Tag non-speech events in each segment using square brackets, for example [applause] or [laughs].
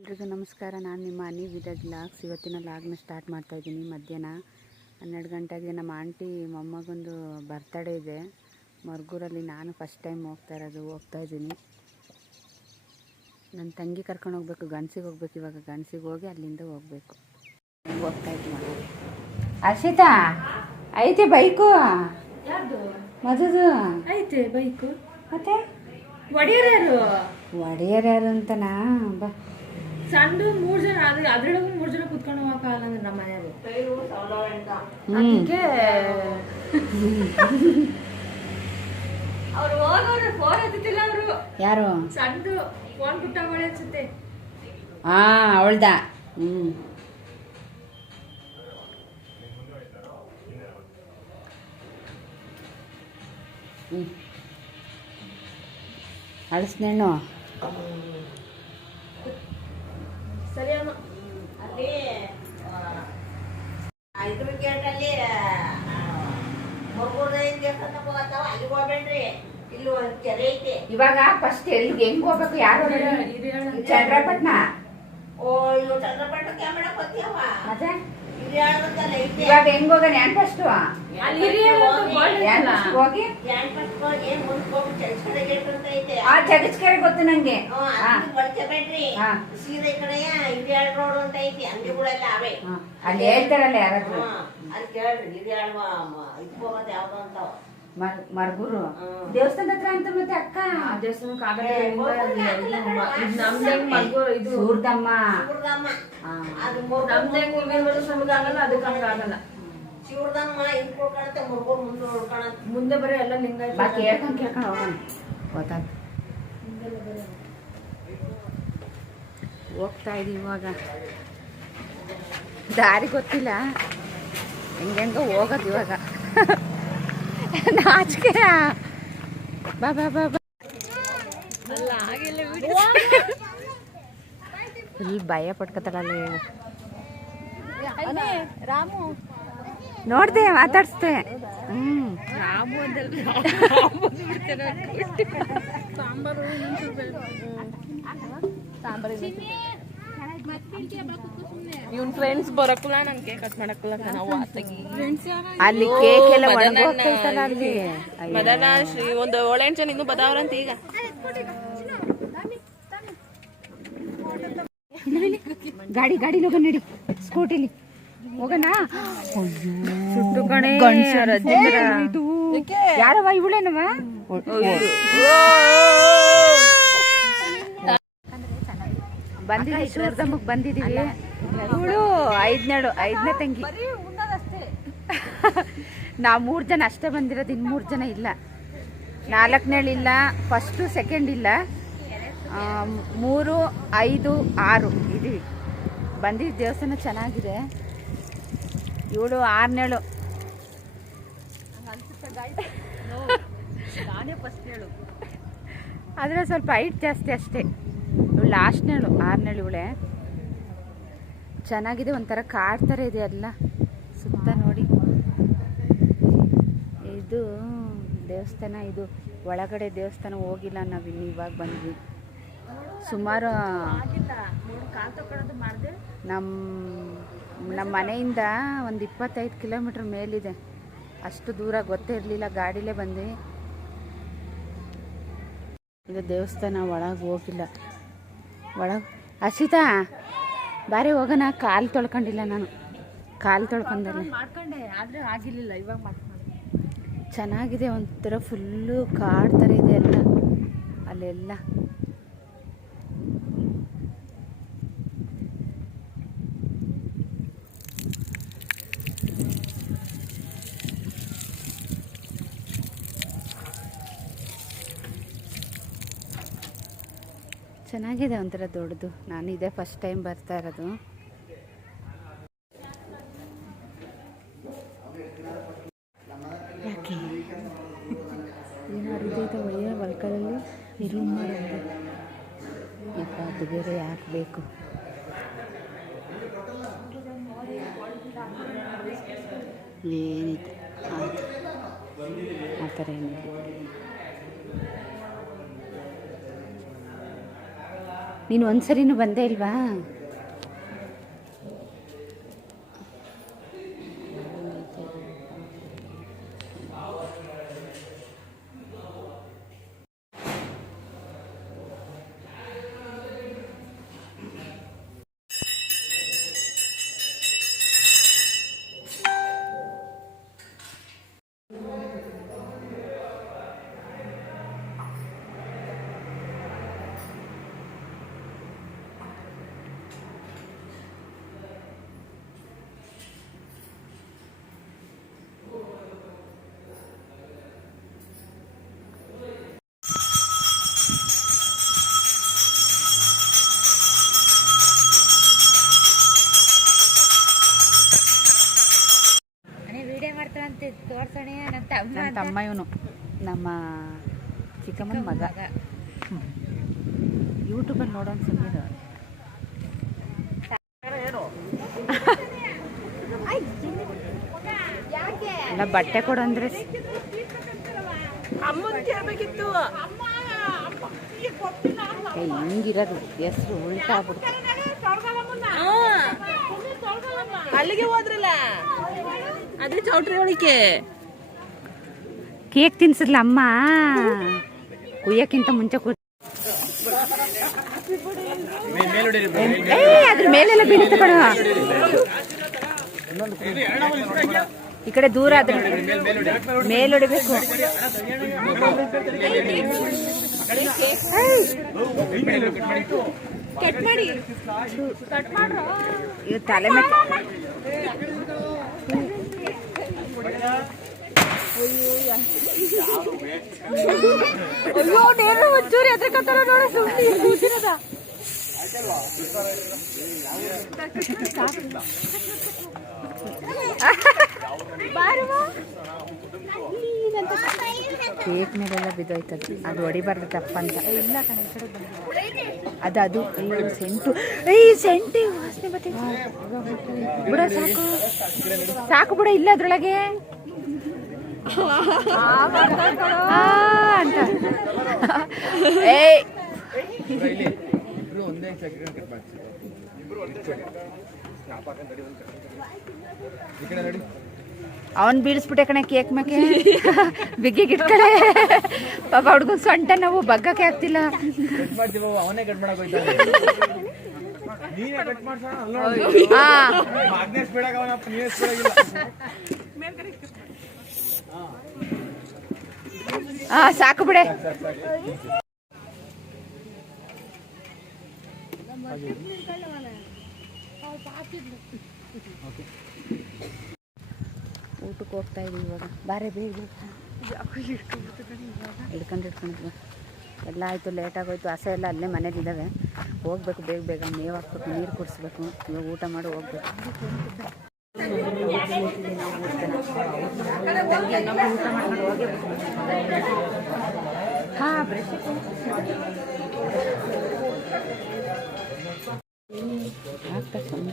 ಎಲ್ರಿಗೂ ನಮಸ್ಕಾರ. ನಾನು ನಿಮ್ಮ ಅನಿ ವಿಲೇಜ್ ಲಾಗ್ಸ್ ಇವತ್ತಿನ ಲಾಗ್ನ ಸ್ಟಾರ್ಟ್ ಮಾಡ್ತಾ ಇದ್ದೀನಿ. ಮಧ್ಯಾಹ್ನ ಹನ್ನೆರಡು ಗಂಟೆಗೆ ನಮ್ಮ ಆಂಟಿ ಮೊಮ್ಮಗೊಂದು ಬರ್ತಡೇ ಇದೆ. ಮರ್ಗೂರಲ್ಲಿ ನಾನು ಫಸ್ಟ್ ಟೈಮ್ ಹೋಗ್ತಾ ಇರೋದು ಹೋಗ್ತಾ ಇದ್ದೀನಿ. ನನ್ನ ತಂಗಿ ಕರ್ಕೊಂಡು ಹೋಗ್ಬೇಕು ಗಣಸಿಗೆ ಹೋಗ್ಬೇಕು. ಇವಾಗ ಗಣಸಿಗೆ ಹೋಗಿ ಅಲ್ಲಿಂದ ಹೋಗ್ಬೇಕು. ಹೋಗ್ತಾ ಇದ್ದೀನಿ. ಹರ್ಷಿತಾ ಐತೆ ಬೈಕು ಮದುದು ಐತೆ ಬೈಕು ಮತ್ತೆ? ಒಡೆಯರ್ ಯಾರು? ಒಡೆಯರ್ ಯಾರು ಅಂತನಾ ಬಾ. ಸಣ್ಣ ಮೂರ್ ಜನ ಅದ್ರ ಅದ್ರೊಳಗೂ ಮೂರ್ ಜನ ಕುತ್ಕೊಂಡು ಹೋಗಕ್ಕಾಗಲ್ಲ ಅಂದ್ರೆ ನಮ್ಮ ಮನೆಯಲ್ಲಿ ಅದಕ್ಕೆ ಅವ್ರು ಹೋಗೋರು ಫೋನ್ ಎತ್ತಿಲ್ಲ ಅವರು. ಯಾರು? ಸಂಡು ಫೋನ್ ಬಿಟ್ಟ ಮಾಡಿ ಅನ್ಸುತ್ತೆ. ಹಾ ಅವಳ್ದ. ಹ್ಮ್. ಹ್ಞೂ ಅಳಿಸ್ನೇಣ್ಣು? ಸರಿ ಅಮ್ಮ ಅಲ್ಲಿ ಇದ್ರ ಗೇಟಲ್ಲಿ ಮಗುರೈನ್ ದೇವಸ್ಥಾನಕ್ಕೆ ಹೋಗತ್ತಾವ ಅಲ್ಲಿ ಹೋಗ್ಬೇಡ್ರಿ. ಇಲ್ಲಿ ಒಂದ್ ಕೆರೆ ಐತಿ. ಇವಾಗ ಫಸ್ಟ್ ಎಲ್ಲಿಗೆ ಹೆಂಗ್ ಹೋಗ್ಬೇಕು ಯಾರು ಚಂದ್ರಪಟ್ಟಣ ಓ ಇವ್ ಚಂದ್ರಪಟ್ಟಣಕ್ಕೆ ಮೇಡಮ್ ಬರ್ತೀಯವ ಮತ್ತೆ? ಇವಾಗ ಹೆಂಗ್ ಹೋಗೋಣ ಯಾನ್ ಫಸ್ಟ್ ಹೋಗಿ? ಆ ಚಗಚ್ಕೆರೆ ಗೊತ್ತು ನಂಗೆ. ಅಲ್ಲಿ ಹೇಳ್ತಾರಲ್ಲ ಯಾರಾದ್ರು. ಅಲ್ಲಿ ಕೇಳ್ರಿ ಹಿರಿಯಾಳ್ ಇದಕ್ಕೆ ಹೋಗೋದು ಯಾವ್ದು ಅಂತಾವ ಮರ್ಗುರು. ದೇವಸ್ಥಾನದ ಹತ್ರ ಅಂತ ಮತ್ತೆ ಅಕ್ಕ? ಆ ದೇವಸ್ಥಾನಕ್ಕೆ ಆಗಲ್ಲ ಇದು ಹೆಂಗ್ ಸೂರ್ದಮ್ಮ. ಅದು ನಮ್ದು ಹೆಂಗ್ ಆಗಲ್ಲ ಅದಕ್ಕೆ ಹಂಗ ಆಗಲ್ಲ. ಶಿವರ್ದಮ್ಮ ಹಿಂದ್ ಕೊಡ್ಕೊಳತ್ತೆ ಮುರ್ಗೋರ್ ಮುಂದೆ ನೋಡ್ಕೊಳತ್ತೆ ಮುಂದೆ ಬರೀ ಎಲ್ಲ ಲಿಂಗಾಯತ ಬಾಕಿ ಕೇಳ್ಕೊಂಡು ಹೋಗೋಣ. ಹೋಗ್ತಾ ಇದೀವಿ ಇವಾಗ. ದಾರಿ ಗೊತ್ತಿಲ್ಲ. ಹೆಂಗೆಂಗೋ ಹೋಗೋದು ಇವಾಗ. ನಾಚಿಕೆ ಬಾ ಬಾ ಬಾ ಬಾ. ಇಲ್ಲಿ ಭಯ ಪಡ್ಕೊತಾಳಲ್ಲ ಹೇಳು. ರಾಮು. ನೋಡ್ದೆ ಮಾತಾಡಿಸ್ದೆ. ಹ್ಮ್. ರಾಮು ಸಾಂಬಾರು ಇವನ್ ಫ್ರೆಂಡ್ಸ್ ಬರಕಲ್ಲ ನನ್ ಕೇಕ್ ಕಟ್ ಮಾಡಕ್ಕಲ್ಲ ನಾವು ಆತಗಿ ಅಲ್ಲಿ ಕೇಕ್ ಎಲ್ಲ ಒಣಗೋಗ್ತೈತಲ್ಲ ಅಲ್ಲಿ. ಶ್ರೀ ಒಂದು ಏಳೆಂಟು ಜನ ಇನ್ನೂ ಬದಾವ್ರಂತ ಈಗ. ಗಾಡಿ ಗಾಡಿ ಹೋಗೋಣ ನಡಿ. ಸ್ಕೂಟಿಲಿ. ಹೋಗೋಣ ಸುಟ್ಟು ಕಣೆ ಯಾರವ ಇವಳೇನವ ಬಂದಿದ್ದೀವಿ ಶಿವರ್ದಮ್ಮಗ್ ಬಂದಿದ್ದೀವಿ. ಇವಳು ಐದ್ನೇಳು ಐದನೇ ತಂಗಿ. [laughs] ನಾವು ಮೂರು ಜನ ಅಷ್ಟೇ ಬಂದಿರೋದು ಇನ್ನು ಮೂರು ಜನ ಇಲ್ಲ. ನಾಲ್ಕನೇಳು ಇಲ್ಲ ಫಸ್ಟು ಸೆಕೆಂಡ್ ಇಲ್ಲ. ಮೂರು ಐದು ಆರು. ಇದೀವಿ ಬಂದಿದ್ದ ದೇವಸ್ಥಾನ ಚೆನ್ನಾಗಿದೆ. [laughs] ಏಳು ಆರನೇಳು. ಆದರೆ ಸ್ವಲ್ಪ ಹೈಟ್ ಜಾಸ್ತಿ ಅಷ್ಟೇ. ಇವಳು ಲಾಸ್ಟ್ನೇಳು ಆರನೇಳು ಇವಳೆ ಚೆನ್ನಾಗಿದೆ, ಒಂಥರ ಕಾಡ್ ಥರ ಇದೆ ಅಲ್ಲ ಸುತ್ತ ನೋಡಿ. ಇದು ದೇವಸ್ಥಾನ, ಇದು ಒಳಗಡೆ ದೇವಸ್ಥಾನ ಹೋಗಿಲ್ಲ ನಾವು ಇನ್ನು ಇವಾಗ ಬಂದ್ವಿ. ಸುಮಾರು ನಮ್ಮ ನಮ್ಮ ಮನೆಯಿಂದ ಒಂದು ಇಪ್ಪತ್ತೈದು ಕಿಲೋಮೀಟ್ರ್ ಮೇಲಿದೆ. ಅಷ್ಟು ದೂರ ಗೊತ್ತೇ ಇರಲಿಲ್ಲ, ಗಾಡಿಲೇ ಬಂದ್ವಿ. ಇದು ದೇವಸ್ಥಾನ ಒಳಗೆ ಹೋಗಿಲ್ಲ. ಒಳಗೆ. ಹಸಿತಾ ಬಾರಿ ಹೋಗೋಣ ಕಾಲು ತೊಳ್ಕೊಂಡಿಲ್ಲ ನಾನು. ಕಾಲು ತೊಳ್ಕೊಂಡಲ್ಲ. ಮಾಡ್ಕೊಂಡೆ ಆದ್ರೆ ಆಗಿರಲಿಲ್ಲ ಇವಾಗ ಚೆನ್ನಾಗಿದೆ ಒಂಥರ ಫುಲ್ಲು ಕಾಡ್ ಥರ ಇದೆ ಎಲ್ಲ. ಅಲ್ಲೆಲ್ಲ. ಚೆನ್ನಾಗಿದೆ ಒಂಥರ ದೊಡ್ಡದು. ನಾನು ಇದೇ ಫಸ್ಟ್ ಟೈಮ್ ಬರ್ತಾ ಇರೋದು. ಯಾಕೆ? ಏನಾದ್ರು ಇದೆ ಒಳ್ಳೆಯ ಒಳ್ಕಲಲ್ಲಿ ಇರಲಿ ಮಾಡೋದು ಯಪ್ಪ, ಅದು ಬೇರೆ ಯಾಕೆ ಬೇಕು? ಏನಿದೆ? ಆ ಥರ ಏನಿಲ್ಲ ನೀನು ಒಂದ್ಸರಿನೂ ಬಂದೇ ಇಲ್ವಾ? ಮಾಡ್ತಾರಂತೆ ತೋರ್ಸಣೆ ನನ್ನ ತಮ್ಮ ನನ್ನ ತಮ್ಮ ಇವನು. ನಮ್ಮ ಚಿಕ್ಕಮ್ಮನ ಮಗ. ಯೂಟ್ಯೂಬಲ್ಲಿ ನೋಡೋಣ ಸುಮ್ಮನೆ ಎಲ್ಲ ಬಟ್ಟೆ ಕೊಡು ಅಂದ್ರೆ ಅಮ್ಮನ್ ಕೇಳ್ಬೇಕಿತ್ತು ಏ, ಹಿಂಗಿರೋದು. ಹೆಸರು ಉಲ್ಟಾ ಆಗ್ಬಿಡ್ತು. ಅಲ್ಲಿಗೆ ಹೋದ್ರಲ್ಲ? ಅದೇ ಚೌಟ್ರಿ ಒಳಕ್ಕೆ ಕೇಕ್ ತಿನ್ಸಿದ್ಲ ಅಮ್ಮ. ಕುಯ್ಯಕ್ಕಿಂತ ಮುಂಚೆ ಕು ಏ ಅದ್ರ ಮೇಲೆಲ್ಲ ಬೀಳುತ್ತೆ ಕಣ ಈ ಕಡೆ ದೂರ ಅದ್ರ ಮೇಲೊಡಿಬೇಕು ಕಟ್ ಮಾಡಿ. ಇವ್ ತಲೆ ಮೇಲೆ ಅಯ್ಯೋ ನೇನು ಒಂಚೂರು ಎದ್ರಕತ್ತಾರ ನೋಡ ಸುಮ್ಮನೆ ಕೇಕ್ ಮೇಲೆಲ್ಲ ಬಿದ್ದೋಯ್ತದೆ. ಅದು ಹೊಡಿಬಾರ್ದು ತಪ್ಪಂತ. ಇಲ್ಲ ಕಣ ಈ ಕಡೆ ಬಂದು. ಅದು ಅದು. ಅಯ್ಯೋ ಸೆಂಟು. ಏಯ್ ಸೆಂಟಿ ವಾಸನೆ ಬರ್ತೈತೆ ಬಿಡ ಸಾಕು. ಸಾಕು ಬಿಡ ಇಲ್ಲ ಅದ್ರೊಳಗೆ. ಅಂತ ಏಯ್ ಅವನ್ ಬೀಳಿಸ್ಬಿಟ್ಟೆ ಕಣೆ ಕೇಕ್ ಮೇಕೆ ಬಿಗಿ ಗಿಟ್ಕಡೆ ಪಾಪ ಹುಡ್ಗನ್ ಸೊಂಟ ನಾವು ಬಗ್ಗಕ್ಕೆ ಆಗ್ತಿಲ್ಲ. ಮಾಡ್ತೀವೋ ಅವನೇ ಕಟ್ ಮಾಡಕ್ ಹೋಯ್ತಾನೆ ನೀನೇ ಕಟ್ ಮಾಡ್ಸೋಣ ಹಾ ಮಾಗ್ನೇಶ್ ಬೇಡಾಗ ಅವನಪ್ಪ ನೀವೇ ಬೇಡಾಗಿಲ್ಲ ಸಾಕು ಬಿಡೆ. ಊಟಕ್ಕೆ ಹೋಗ್ತಾ ಇದೀವಿ ಇವಾಗ. ಬಾರೆ, ಬೇಗ ಹಿಡ್ಕೊಂಡು ಹಿಡ್ಕೊಂಡು ಎಲ್ಲ ಆಯಿತು ಲೇಟ್ ಆಗೋಯ್ತು. ಹಸೆ ಎಲ್ಲ ಅಲ್ಲೇ ಮನೇಲಿದ್ದಾವೆ ಹೋಗ್ಬೇಕು, ಬೇಗ ಬೇಗ. ಮೇವು ಹಾಕ್ಬೇಕು, ನೀರು ಕುಡಿಸ್ಬೇಕು. ಇವಾಗ ಊಟ ಮಾಡಿ, ಹೋಗ್ಬೇಕು. ಹಾಂ ಬ್ರಷ್ ಆಗ್ತಾ ಸುಮ್ಮನೆ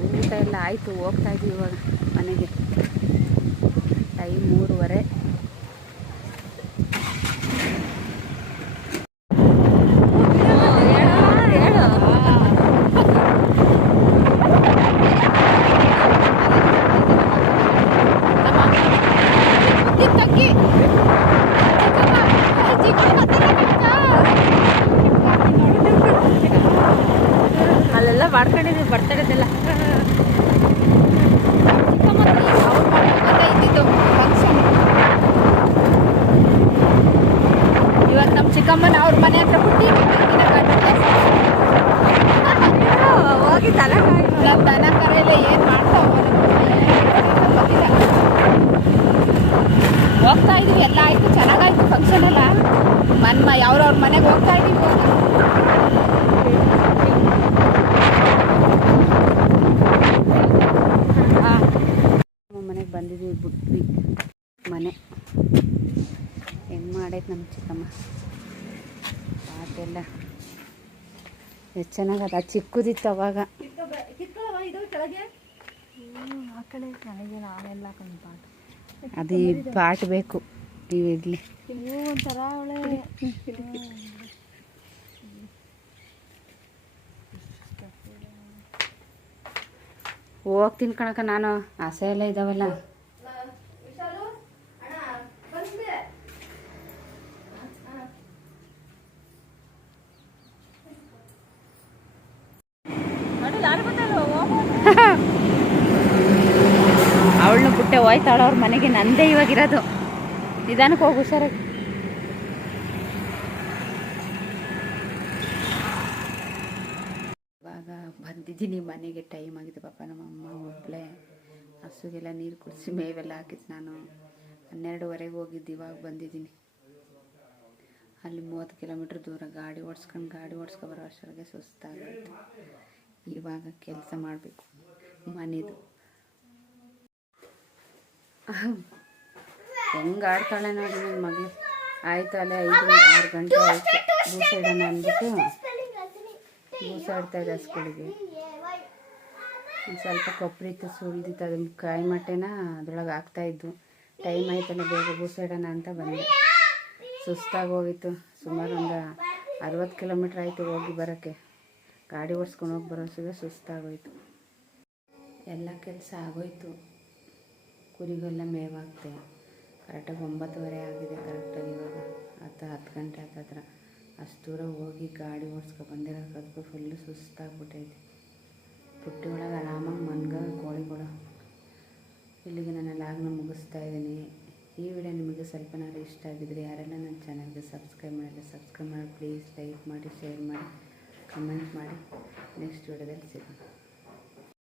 ಊಟ ಎಲ್ಲ ಆಯಿತು ಹೋಗ್ತಾ ಇದ್ದೀವಿ ಇವಾಗ ಮನೆಗೆ. ಟೈಮ್ ಮೂರುವರೆ. ಅಲ್ಲೆಲ್ಲ ಮಾಡ್ಕೊಂಡಿದ್ದೀವಿ ಬರ್ತಡೇದೆಲ್ಲ. ಇವತ್ತು ನಮ್ಮ ಚಿಕ್ಕಮ್ಮನ ಅವ್ರ ಮನೆ ಹತ್ರ ಹುಟ್ಟಿ ಹೋಗಿ ತಲೆ ನಮ್ಮ ದನ ಕರೆಯಲ್ಲ ಏನು ಮಾಡ್ತಾ ಹೋಗ್ತಾ ಇದೀವಿ ಎಲ್ಲ ಆಯ್ತು, ಚೆನ್ನಾಗಾಯ್ತು ಫಂಕ್ಷನ್ ಎಲ್ಲ. ಮನ್ಮ ಯಾವ್ರವ್ರ ಮನೆಗೆ ಹೋಗ್ತಾ ಇದೀವಿ ಇವಾಗ. ಆ, ನಮ್ಮ ಮನೆಗೆ ಬಂದಿದ್ದೀವಿ ಬಿಟ್ವಿ ಮನೆ ಹೆಂಗೆ ಮಾಡೈತೆ ನಮ್ಮ ಚಿಕ್ಕಮ್ಮ ಪಾಟೆಲ್ಲ ಎಷ್ಟು ಚೆನ್ನಾಗದ ಚಿಕ್ಕದಿತ್ತು ಅವಾಗ. ಅದು ಈ ಪಾಟ್ ಬೇಕು ಇವಿರಲಿ ಹೋಗ್ತೀನಿ ಕಣಕ ನಾನು. ಆಸೆ ಎಲ್ಲ ಇದಾವಲ್ಲ. [laughs] ಅವಳನ್ನ ಬಿಟ್ಟೆ ಹೋಯ್ತಾಳ ಅವ್ರ ಮನೆಗೆ ನಂದೇ ಇವಾಗಿರೋದು ನಿಧಾನಕ್ಕೆ ಹೋಗು ಹುಷಾರಾಗಿ. ಇವಾಗ ಬಂದಿದ್ದೀನಿ ಮನೆಗೆ ಟೈಮ್ ಆಗಿದೆ ಪಾಪ ನಮ್ಮಮ್ಮ ಒಬ್ಬಳೆ ಹಸುಗೆಲ್ಲ ನೀರು ಕುಡಿಸಿ ಮೇವೆಲ್ಲ ಹಾಕಿದ್ದು ನಾನು. ಹನ್ನೆರಡುವರೆಗೆ ಹೋಗಿದ್ದು ಇವಾಗ ಬಂದಿದ್ದೀನಿ. ಅಲ್ಲಿ ಮೂವತ್ತು ಕಿಲೋಮೀಟ್ರ್ ದೂರ ಗಾಡಿ ಓಡಿಸ್ಕೊಂಡು ಗಾಡಿ ಓಡಿಸ್ಕೊಬರೋ ಅಷ್ಟರಿಗೆ ಸುಸ್ತಾಗುತ್ತೆ. ಇವಾಗ ಕೆಲಸ ಮಾಡಬೇಕು ಮನೆದು. ಹೆಂಗೆ ಆಡ್ತಾಳೆ ನೋಡಿ ನನ್ನ ಮಗಳು. ಆಯ್ತು ಅಲ್ಲೇ ಐದು, ಆರು ಗಂಟೆ ಆಯಿತು. ಬೂಸಾಡೋಣ ಅಂದ್ಬಿಟ್ಟು ಬೂಸಾಡ್ತಾ ಇದೆ ಸ್ಕೂಲಿಗೆ. ಒಂದು ಸ್ವಲ್ಪ ಕೊಬ್ಬರಿ ಇತ್ತು ಸುಳ್ದಿತ್ತು ಅದನ್ನ ಕಾಯಿ ಮಟ್ಟೆನ ಅದ್ರೊಳಗೆ ಹಾಕ್ತಾಯಿದ್ದು ಟೈಮ್ ಆಯ್ತಲ್ಲ ಬೇಗ ಬೂಸಾಡೋಣ ಅಂತ ಬಂದೆ. ಸುಸ್ತಾಗಿ ಹೋಗಿತ್ತು. ಸುಮಾರು ಒಂದು ಅರವತ್ತು ಕಿಲೋಮೀಟ್ರ್ ಆಯಿತು ಹೋಗಿ ಬರೋಕ್ಕೆ. ಗಾಡಿ ಓಡಿಸ್ಕೊಂಡು ಹೋಗಿ ಬರೋಸಿಗೆ ಸುಸ್ತಾಗೋಯ್ತು. ಎಲ್ಲ ಕೆಲಸ ಆಗೋಯ್ತು. ಕುರಿಗೆಲ್ಲ ಮೇವಾಗ್ತೆ. ಕರೆಕ್ಟಾಗಿ ಒಂಬತ್ತುವರೆ ಆಗಿದೆ ಕರೆಕ್ಟಾಗಿ ಇವಾಗ. ಹತ್ತು ಹತ್ತು ಗಂಟೆ ಹತ್ತತ್ರ ಅಷ್ಟು ದೂರ ಹೋಗಿ ಗಾಡಿ ಓಡಿಸ್ಕೊ ಬಂದಿರೋದಕ್ಕೂ ಫುಲ್ಲು ಸುಸ್ತಾಗ್ಬಿಟ್ಟೈತೆ. ಪುಟ್ಟಿ ಒಳಗೆ ಆರಾಮಾಗಿ ಮನ್ಗ ಕೋಳಿಗಳು ಇಲ್ಲಿಗೆ ನನ್ನ ಲಾಗ್ನ ಮುಗಿಸ್ತಾ ಇದ್ದೀನಿ. ಈ ವಿಡಿಯೋ ನಿಮಗೆ ಸ್ವಲ್ಪನಾದ್ರೂ ಇಷ್ಟ ಆಗಿದ್ರೆ ಯಾರೆಲ್ಲ ನನ್ನ ಚಾನಲ್ಗೆ ಸಬ್ಸ್ಕ್ರೈಬ್ ಮಾಡಿಲ್ಲ ಸಬ್ಸ್ಕ್ರೈಬ್ ಮಾಡಿ. ಪ್ಲೀಸ್ ಲೈಕ್ ಮಾಡಿ, ಶೇರ್ ಮಾಡಿ. ಕಮೆಂಟ್ ಮಾಡಿ. ನೆಕ್ಸ್ಟ್ ವಿಡಿಯೋದಲ್ಲಿ ಸಿಗೋಣ.